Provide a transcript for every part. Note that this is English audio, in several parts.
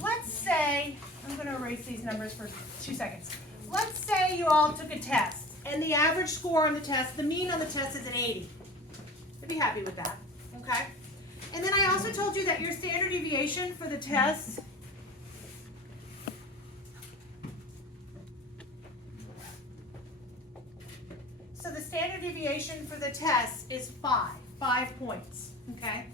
let's say, I'm going to erase these numbers for 2 seconds. Let's say you all took a test, and the average score on the test, the mean on the test is an 80. I'd be happy with that, okay? And then I also told you that your standard deviation for the test so the standard deviation for the test is 5 points, okay?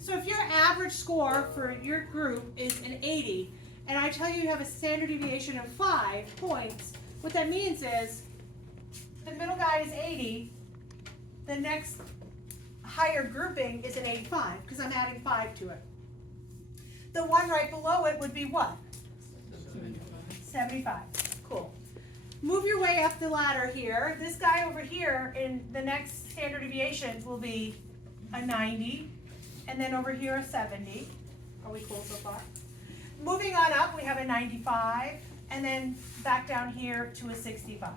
So if your average score for your group is an 80, and I tell you you have a standard deviation of 5 points, what that means is the middle guy is 80, the next higher grouping is an 85, because I'm adding 5 to it. The one right below it would be what? 75. Cool. Move your way up the ladder here. This guy over here in the next standard deviation will be a 90, and then over here a 70. Are we cool so far? Moving on up, we have a 95, and then back down here to a 65.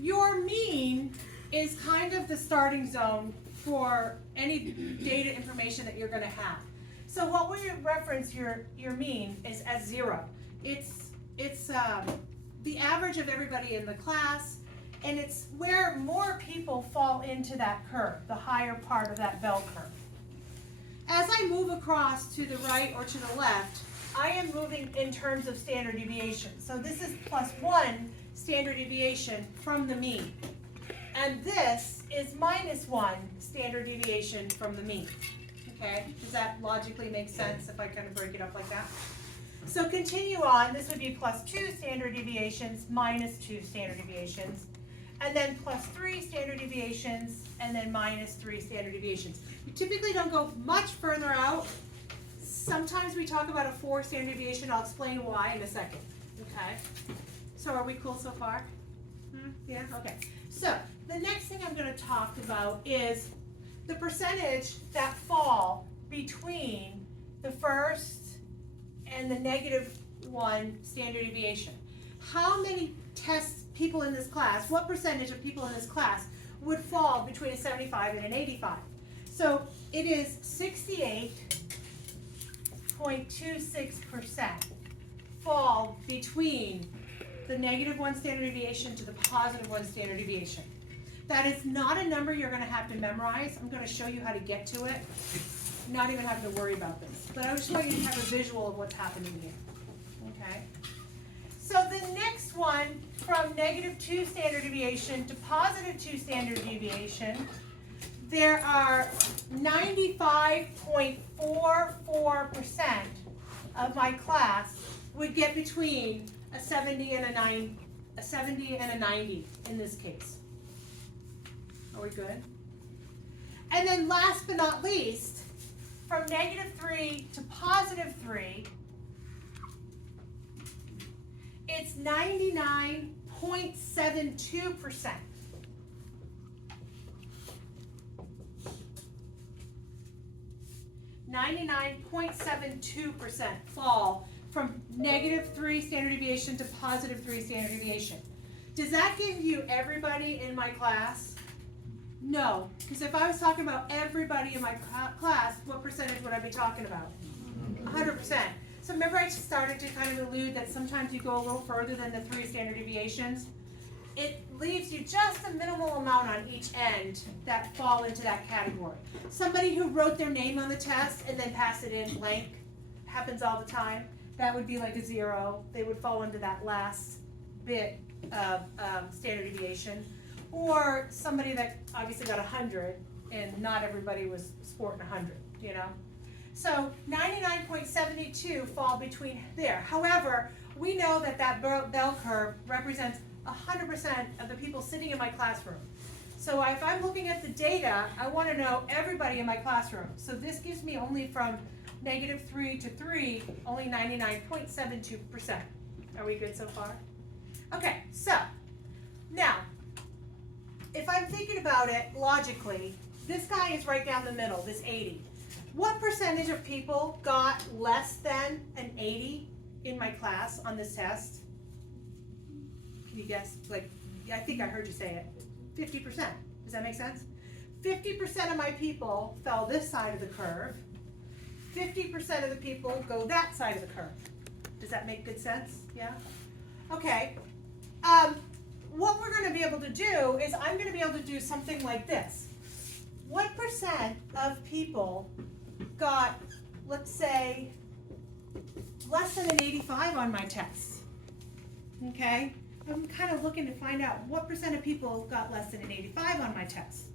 Your mean is kind of the starting zone for any data information that you're going to have. So what we reference your mean is as 0. It's the average of everybody in the class, and it's where more people fall into that curve, the higher part of that bell curve. As I move across to the right or to the left, I am moving in terms of standard deviation. So this is +1 standard deviation from the mean. And this is -1 standard deviation from the mean. Okay? Does that logically make sense if I kind of break it up like that? So continue on. This would be +2 standard deviations, -2 standard deviations, and then +3 standard deviations, and then -3 standard deviations. You typically don't go much further out. Sometimes we talk about a 4 standard deviation. I'll explain why in a second. Okay? So are we cool so far? Yeah? Okay. So the next thing I'm going to talk about is the percentage that fall between the first and the -1 standard deviation. How many people in this class, what percentage of people in this class would fall between a 75 and an 85? So it is 68.26% fall between the -1 standard deviation to the +1 standard deviation. That is not a number you're going to have to memorize. I'm going to show you how to get to it. Not even having to worry about this. But I just want you to have a visual of what's happening here. Okay? So the next one, from -2 standard deviation to +2 standard deviation, there are 95.44% of my class would get between a 70 and a 90 in this case. Are we good? And then last but not least, from -3 to +3, it's 99.72%. .72% fall from -3 standard deviation to +3 standard deviation. Does that give you everybody in my class? No, because if I was talking about everybody in my class, what percentage would I be talking about? 100%. So remember I started to kind of allude that sometimes you go a little further than the 3 standard deviations? It leaves you just a minimal amount on each end that fall into that category. Somebody who wrote their name on the test and then passed it in blank, happens all the time. That would be like a 0. They would fall into that last bit of standard deviation. Or somebody that obviously got 100 and not everybody was sporting 100, you know? So 99.72 fall between there. However, we know that that bell curve represents 100% of the people sitting in my classroom. So if I'm looking at the data, I want to know everybody in my classroom. So this gives me only from -3 to 3, only 99.72%. Are we good so far? Okay, so now, if I'm thinking about it logically, this guy is right down the middle, this 80. What percentage of people got less than an 80 in my class on this test? Can you guess? Like, I think I heard you say it. 50%. Does that make sense? 50% of my people fell this side of the curve. 50% of the people go that side of the curve. Does that make good sense? Yeah? Okay. What we're going to be able to do is I'm going to be able to do something like this. What percent of people got, let's say, less than an 85 on my test? Okay? I'm kind of looking to find out what percent of people got less than an 85 on my test.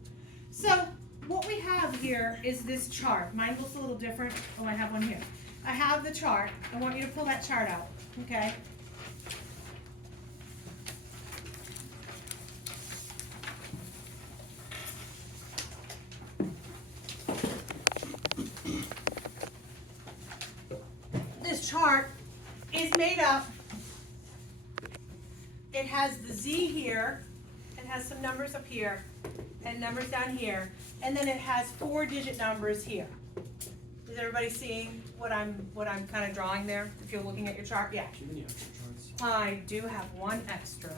So what we have here is this chart. Mine looks a little different. Oh, I have one here. I have the chart. I want you to pull that chart out. Okay? This chart is made up. It has the Z here, it has some numbers up here, and numbers down here, and then it has 4-digit numbers here. Is everybody seeing what I'm kind of drawing there? If you're looking at your chart, yeah. Do you have any extra charts? I do have one extra.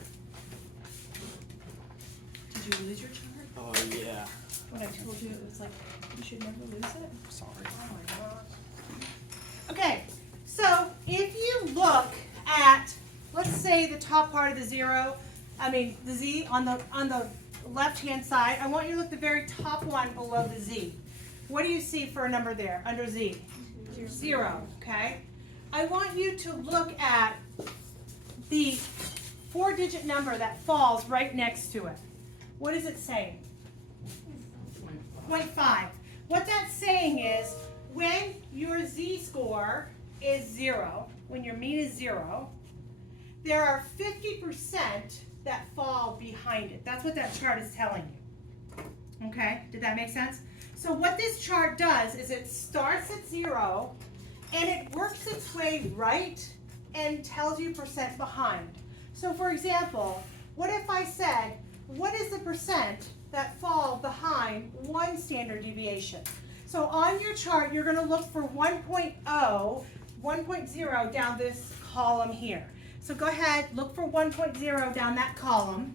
Did you lose your chart? Oh, yeah. What I told you, it was like you should never lose it. Sorry. Oh my gosh. Okay, so if you look at, let's say the top part of the the Z on the left-hand side, I want you to look at the very top one below the Z. What do you see for a number there under Z? 0, okay? I want you to look at the 4-digit number that falls right next to it. What is it saying? 0.5. What that's saying is when your Z-score is 0, when your mean is 0, there are 50% that fall behind it. That's what that chart is telling you. Okay, did that make sense? So what this chart does is it starts at 0 and it works its way right and tells you percent behind. So for example, what if I said, what is the percent that fall behind 1 standard deviation? So on your chart, you're going to look for 1.0, 1.0 down this column here. So go ahead, look for 1.0 down that column.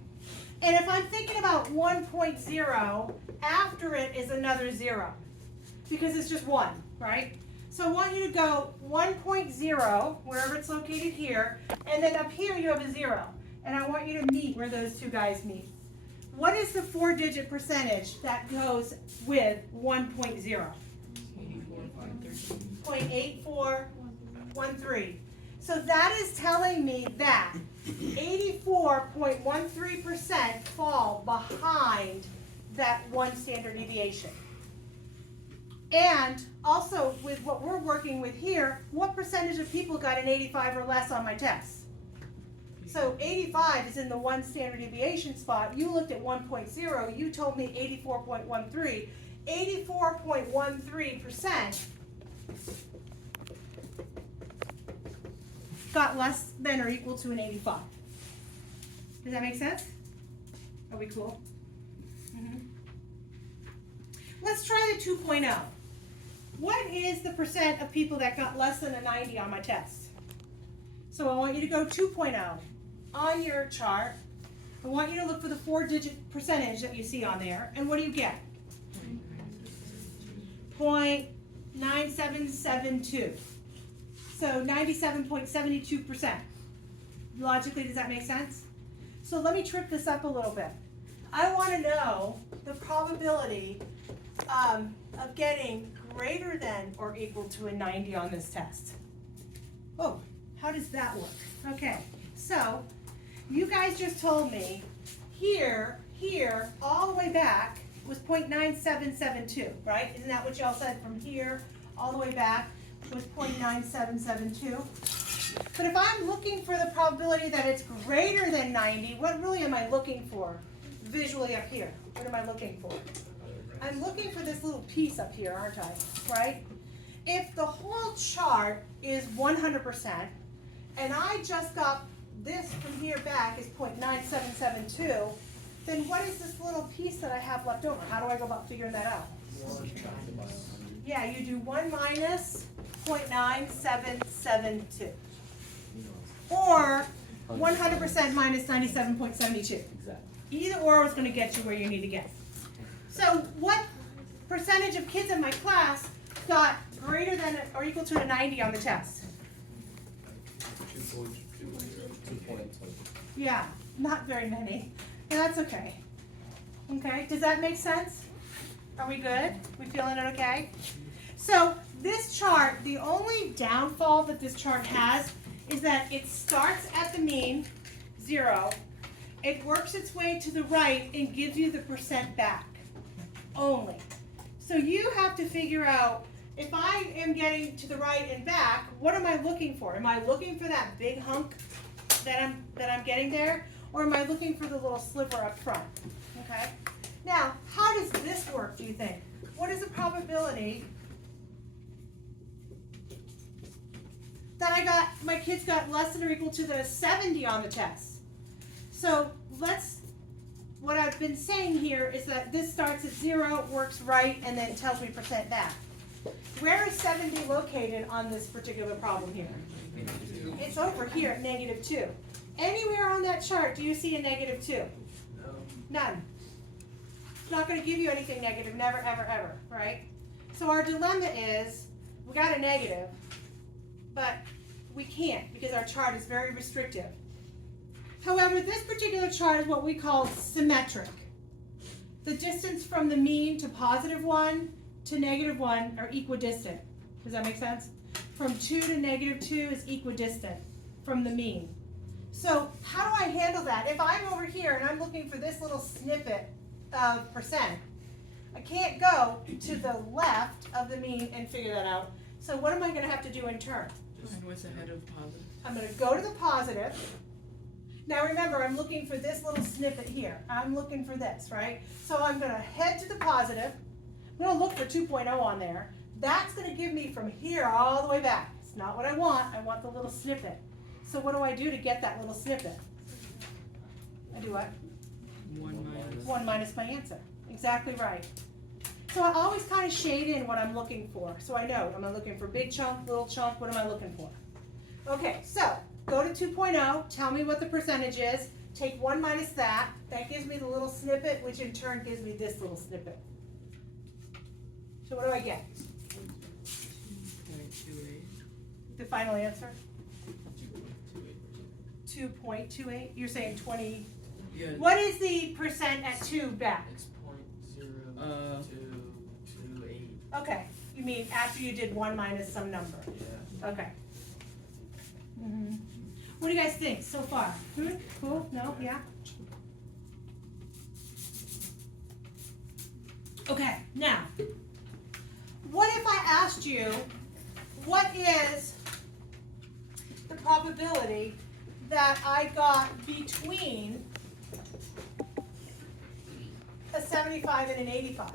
And if I'm thinking about 1.0, after it is another 0, because it's just 1, right? So I want you to go 1.0, wherever it's located here, and then up here you have a 0. And I want you to meet where those two guys meet. What is the 4-digit percentage that goes with 1.0? 0.8413. So that is telling me that 84.13% fall behind that 1 standard deviation. And also with what we're working with here, what percentage of people got an 85 or less on my test? So 85 is in the 1 standard deviation spot. You looked at 1.0, you told me 84.13. 84.13% got less than or equal to an 85. Does that make sense? Are we cool? Mm-hmm. Let's try the 2.0. What is the percent of people that got less than a 90 on my test? So I want you to go 2.0 on your chart. I want you to look for the 4-digit percentage that you see on there. And what do you get? 0.9772. So 97.72%. Logically, does that make sense? So let me trip this up a little bit. I want to know the probability of getting greater than or equal to a 90 on this test. Oh, how does that work? Okay, so you guys just told me here, all the way back was 0.9772, right? Isn't that what y'all said from here all the way back was 0.9772? But if I'm looking for the probability that it's greater than 90, what really am I looking for visually up here? What am I looking for? I'm looking for this little piece up here, aren't I? Right? If the whole chart is 100%, and I just got this from here back is 0.9772, then what is this little piece that I have left over? How do I go about figuring that out? Yeah, you do 1 minus 0.9772. Or 100% minus 97.72. Exactly. Either or is going to get you where you need to get. So what percentage of kids in my class got greater than or equal to a 90 on the test? 2 points. Yeah, not very many. That's okay. Okay, does that make sense? Are we good? We feeling it okay? So this chart, the only downfall that this chart has is that it starts at the mean, 0. It works its way to the right and gives you the percent back, only. So you have to figure out, if I am getting to the right and back, what am I looking for? Am I looking for that big hunk that I'm getting there? Or am I looking for the little sliver up front? Okay? Now, how does this work, do you think? What is the probability that my kids got less than or equal to the 70 on the test? So what I've been saying here is that this starts at 0, works right, and then tells me percent back. Where is 70 located on this particular problem here? It's over here at -2. Anywhere on that chart do you see a -2? No. None. It's not going to give you anything negative, never, ever, ever, right? So our dilemma is, we got a negative, but we can't because our chart is very restrictive. However, this particular chart is what we call symmetric. The distance from the mean to +1 to -1 are equidistant. Does that make sense? From 2 to -2 is equidistant from the mean. So how do I handle that? If I'm over here and I'm looking for this little snippet of percent, I can't go to the left of the mean and figure that out. So what am I going to have to do in turn? And what's ahead of positive? I'm going to go to the positive. Now remember, I'm looking for this little snippet here. I'm looking for this, right? So I'm going to head to the positive. I'm going to look for 2.0 on there. That's going to give me from here all the way back. It's not what I want. I want the little snippet. So what do I do to get that little snippet? I do what? 1 minus my answer. Exactly right. So I always kind of shade in what I'm looking for. So I know, am I looking for big chunk, little chunk? What am I looking for? Okay, so go to 2.0, tell me what the percentage is, take 1 minus that. That gives me the little snippet, which in turn gives me this little snippet. So what do I get? 2.28. The final answer? 2.28. You're saying 20. Yeah. What is the percent at 2 back? It's 0.0228. Okay, you mean after you did 1 minus some number. Yeah. Okay. What do you guys think so far? Cool? No? Yeah? Okay, now, what if I asked you, what is the probability that I got between a 75 and an 85?